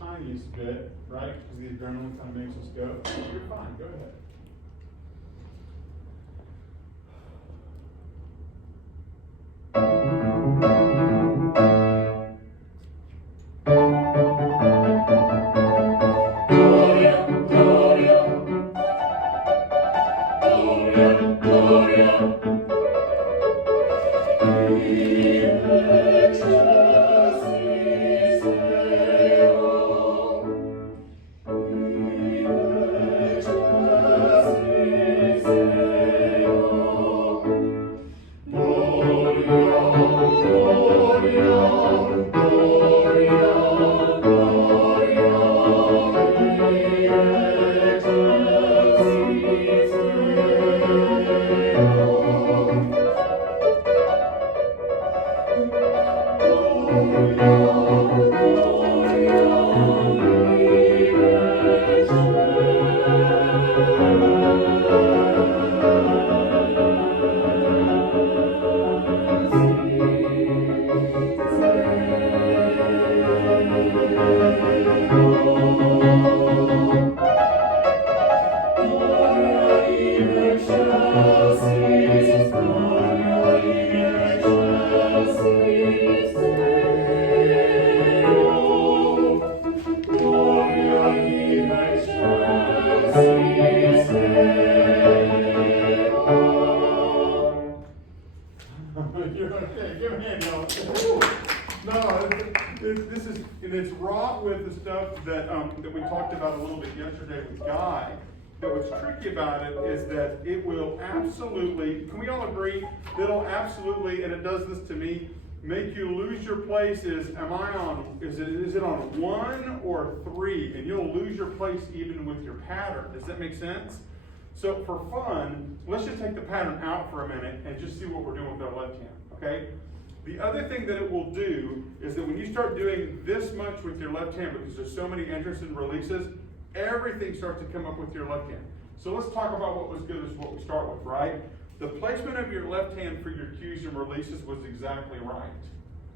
tiniest bit, right? Because the adrenaline kind of makes us go. You're fine, go ahead. Gloria, Gloria, Gloria, Gloria. You're okay. Give me a hand, y'all. No, this is, and it's wrought with the stuff that that we talked about a little bit yesterday with Guy. But what's tricky about it is that it will absolutely, can we all agree, that it'll absolutely, and it does this to me, make you lose your place. Is it on 1 or 3? And you'll lose your place even with your pattern. Does that make sense? So for fun, let's just take the pattern out for a minute and just see what we're doing with our left hand, okay? The other thing that it will do is that when you start doing this much with your left hand, because there's so many entrances and releases, everything starts to come up with your left hand. So let's talk about what was good is what we start with, right? The placement of your left hand for your cues and releases was exactly right.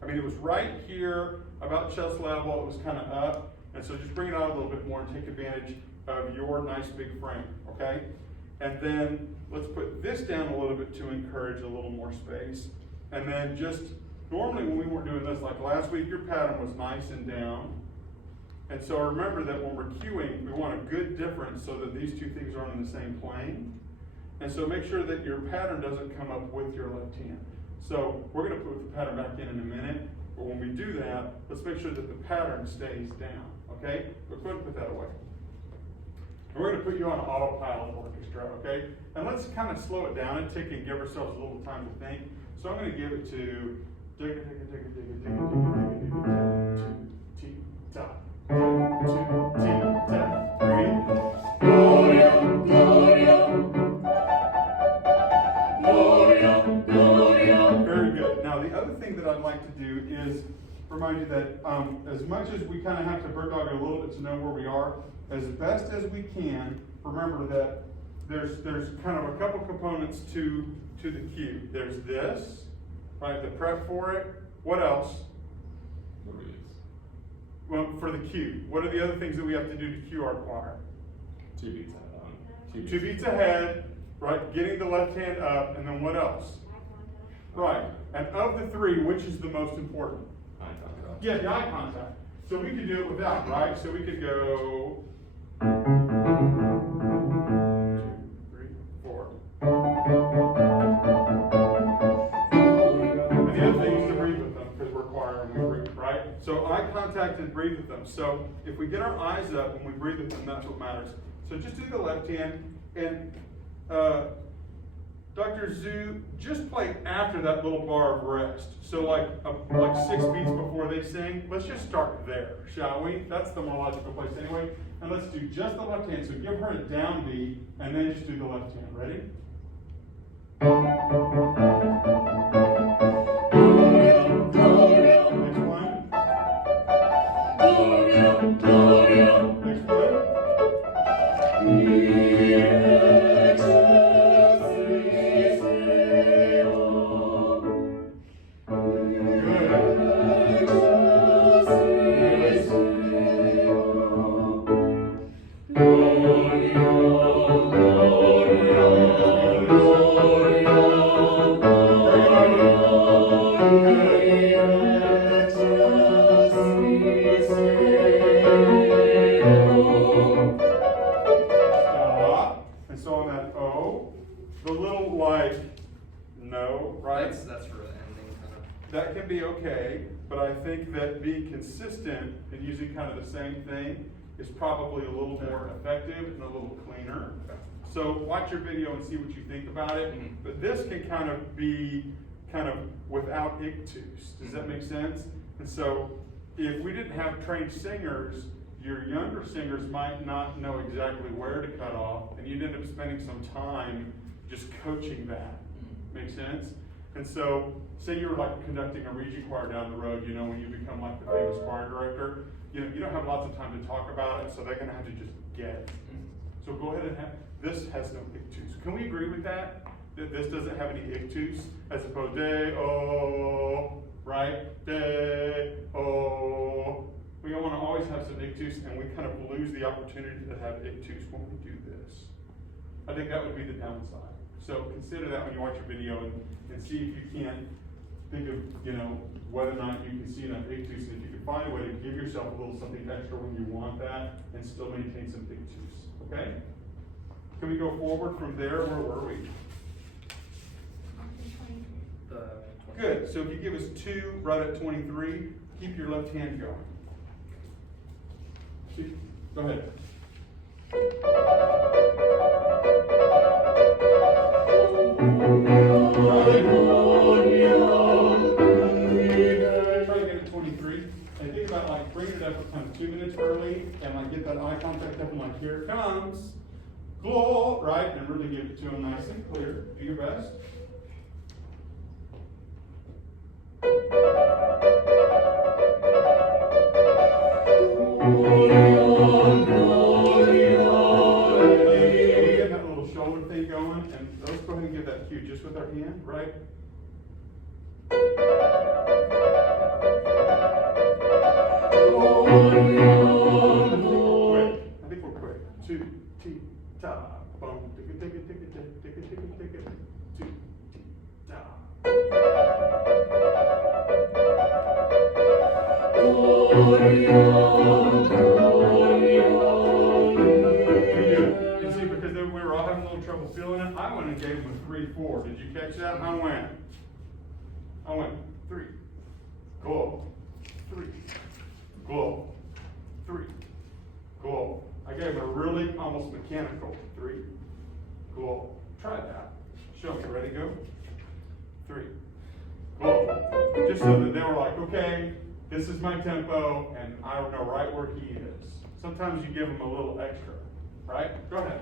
I mean, it was right here, about chest level, it was kind of up, and so just bring it out a little bit more and take advantage of your nice big frame, okay? And then let's put this down a little bit to encourage a little more space. And then just, normally when we weren't doing this, like last week, your pattern was nice and down. And so remember that when we're cueing, we want a good difference so that these two things are on the same plane. And so make sure that your pattern doesn't come up with your left hand. So we're going to put the pattern back in a minute. But when we do that, let's make sure that the pattern stays down. Okay? But go ahead and put that away. And we're going to put you on an autopilot orchestra, okay? And let's kind of slow it down and take and give ourselves a little time to think. So I'm going to give it to digga digga digga digga digga digga digga digga digga ta ta 3. Gloria, Gloria, Gloria, Gloria. Very good. Now the other thing that I'd like to do is remind you that as much as we kind of have to bird dog it a little bit to know where we are, as best as we can, remember that there's kind of a couple components to the cue. There's this, right, the prep for it. What else? The release. Well, for the cue. What are the other things that we have to do to cue our choir? 2 beats ahead on. 2 beats ahead, right, getting the left hand up, and then what else? Right, and of the 3, which is the most important? Eye contact. Yeah, the eye contact. So we could do it without, right? So we could go 2, 3, 4. And the other thing is to breathe with them because we're choir and we breathe, right? So eye contact and breathe with them. So if we get our eyes up when we breathe with them, that's what matters. So just do the left hand and Dr. Zhu, just play after that little bar of rest. So like 6 beats before they sing, let's just start there, shall we? That's the more logical place anyway. And let's do just the left hand. So give her a down beat and then just do the left hand. Ready? Gloria, Gloria, Next one. Gloria, Gloria. Next one. Stop. And so on that O, the little like no, right? That's for the ending kind of. That can be okay, but I think that being consistent and using kind of the same thing is probably a little more effective and a little cleaner. So watch your video and see what you think about it. Mhm. But this can kind of be kind of without ictus. Does that make sense? And so if we didn't have trained singers, your younger singers might not know exactly where to cut off, and you'd end up spending some time just coaching that. Make sense? And so, say you were like conducting a region choir down the road, you know, when you become like the famous choir director, you know, you don't have lots of time to talk about it, so they're gonna have to just get it. So go ahead and this has no ictus. Can we agree with that? That this doesn't have any ictus, as opposed to oh, right? Oh. We want to always have some ictus, and we kind of lose the opportunity to have ictus when we do this. I think that would be the downside. So consider that when you watch your video and see if you can't think of, you know, whether or not you can see enough ictus, and if you can find a way to give yourself a little something extra when you want that and still maintain some ictus. Okay? Can we go forward from there? Where were we? Good. So if you give us 2 right at 23, keep your left hand going. Go ahead. Try to get it 23. And think about like bringing it up kind of 2 minutes early and like get that eye contact up and like here it comes. Cool, right? And really give it to them nice and clear. Do your best. Get that little shoulder thing going, and let's go ahead and give that cue just with our hand, right? Quick. I think we're quick. 2, T, ta, boom, tick it, tick it, tick it, tick it, tick it, tick it, 2, T, ta. You see, because we were all having a little trouble feeling it, I went and gave him a 3-4. Did you catch that? I went 3, glow, 3, glow, 3, glow. I gave him a really almost mechanical 3, glow. Try that. Show me. Ready? Go. 3, glow. Just so that they were like, okay, this is my tempo, and I know right where he is. Sometimes you give them a little extra, right? Go ahead.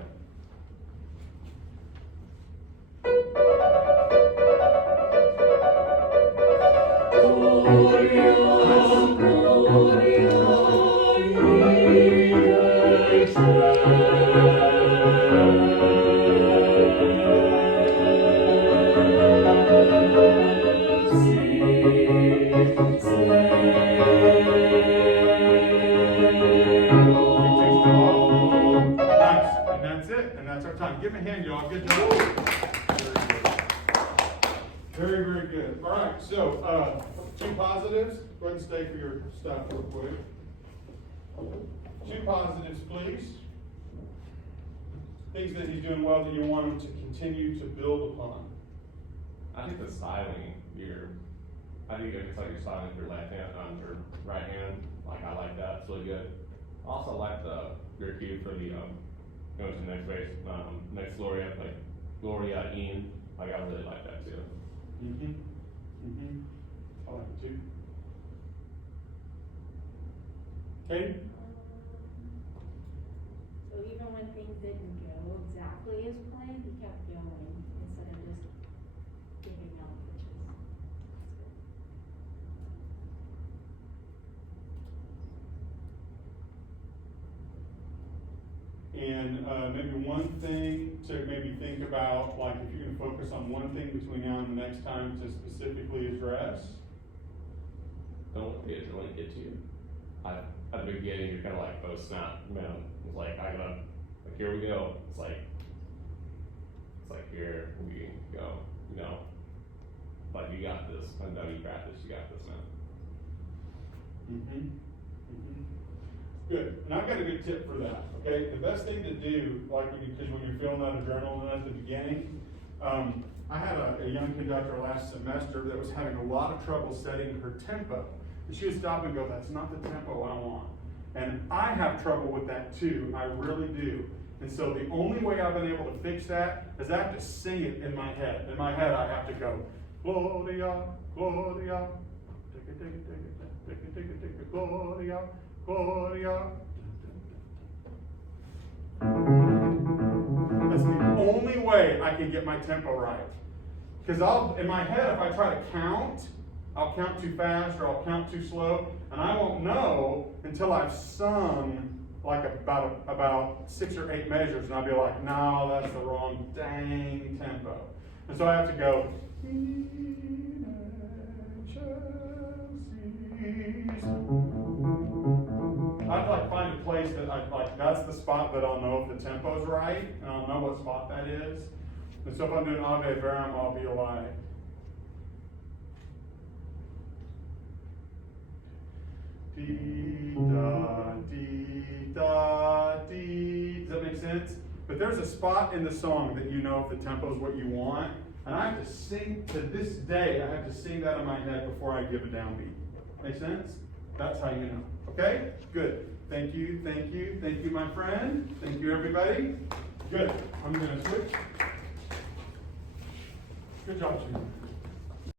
Nice, and that's it, and that's our time. Give him a hand, y'all. Good job. Very, very good. All right, so 2 positives. Go ahead and stay for your stuff real quick. 2 positives, please. Things that he's doing well that you want him to continue to build upon. I think the styling, I think it's like your styling with your left hand on your right hand. Like I like that, it's really good. I also like your cue for the going to the next base, next Gloria, like Gloria in. Like I really like that too. I like it too. Katie? So even when things didn't go exactly as planned, he kept going instead of just giving up, which is good. And maybe one thing to maybe think about, like if you're gonna focus on one thing between now and the next time to specifically address. Don't forget to when it gets to you. At the beginning, you're kind of like, oh snap, man. It's like, like here we go. It's like here we go, you know. Like, you got this. I know you practice. You got this, man. Good, and I've got a good tip for that, okay? The best thing to do, like because when you're filling out a journal at the beginning, I had a young conductor last semester that was having a lot of trouble setting her tempo. And she would stop and go, that's not the tempo I want. And I have trouble with that too, I really do. And so the only way I've been able to fix that is I have to sing it in my head. In my head I have to go, Gloria, Gloria, take it, take it, take it, take it, take it, take it, Gloria, Gloria. That's the only way I can get my tempo right. Because in my head, if I try to count, I'll count too fast or I'll count too slow, and I won't know until I've sung like about 6 or 8 measures, and I'll be like, no, that's the wrong dang tempo. And so I have to go, I'd like find a place that that's the spot that I'll know if the tempo's right, and I'll know what spot that is. And so if I'm doing Ave Verum, I'll be like, dee da dee da dee. Does that make sense? But there's a spot in the song that you know if the tempo's what you want, and I have to sing to this day. I have to sing that in my head before I give a downbeat. Make sense? That's how you know. Okay? Good. Thank you, thank you, thank you, my friend. Thank you, everybody. Good. I'm gonna switch. Good job, Jim.